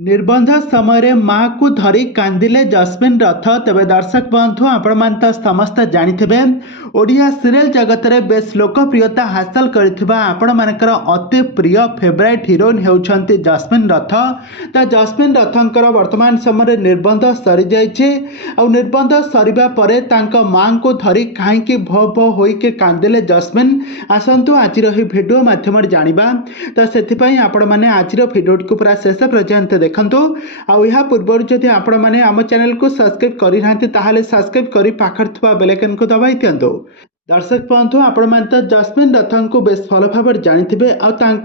निबंध समय माँ को धरी कांदिले जस्मिन रथ। तेज दर्शक बंधु आपण तो समस्त जाथे ओडिया सीरियल जगत में बेस लोकप्रियता हासिल आपण मानकर अति प्रिय फेवरेट हिरोइन होती जस्मिन रथ। तो जस्मिन रथंकर वर्तमान समय निबंध सरी जाइए। निबंध सरीबा परे तांको माँ को धरी कहीं भो भो होइके कांदिले जस्मिन। आसतु आज भिडियो माध्यम जाना। तो से आपण मैंने आज भिडियो को पूरा शेष पर्यंत देखंतु। आ पूर्व जदि आपण मैंने आम चैनल को सब्सक्राइब करना ताहले सब्सक्राइब करी पाखर थवा बेल आइकन को दबाई दियंतु। दर्शक बंधु आपण मैंने तो जस्मिन रथन को बेस भल भाव जानी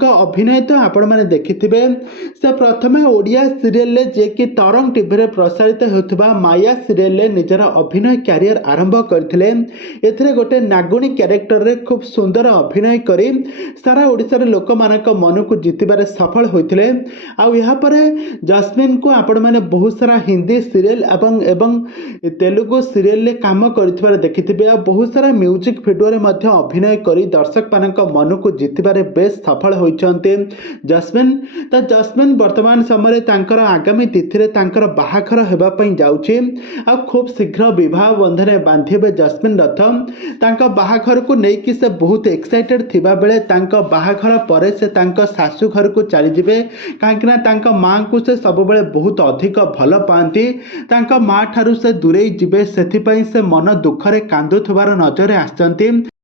अभिनय तो आपण मैंने देखि से प्रथमे ओडिया सीरियल जे कि तरंग टीवी रे प्रसारित होता माया सीरियल निजर अभिनय कैरियर आरंभ करथिले। एथिरे गोटे नागुणी कैरेक्टर रे खूब सुंदर अभिनय करी सारा ओडिशार लोक मानक मन को जितबारे सफल होइथिले। आ यहाँ पर जस्मिन को आपण मैंने बहुत सारा हिंदी सीरियल एवं तेलुगु सीरियल काम कर देखिथिबे। आ बहुत सारा म्यूजिक भिडियो रे मध्य अभिनय करी दर्शक मानक मन को जितबारे बेस सफल होइचंते जस्मिन। तो जस्मिन वर्तमान समय तांकर आगामी तिथि रे तांकर बाहाघर हेबा पई जाउची। आ खूब शीघ्र विवाह बंधन बांधिबे जस्मिन रथ। तांका बाहाघर को नेकी से बहुत एक्साइटेड थिबा बेले तांका बाहाघर परे से तांका सासू घर को चली जिवे। काहेकि ना तांका मां को से सब बेले बहुत अधिक भल पाती। तांका मां ठारू से दूरेई जिवे, सेथि पई से मन दुखरे कांदुथबार नजर आछंती।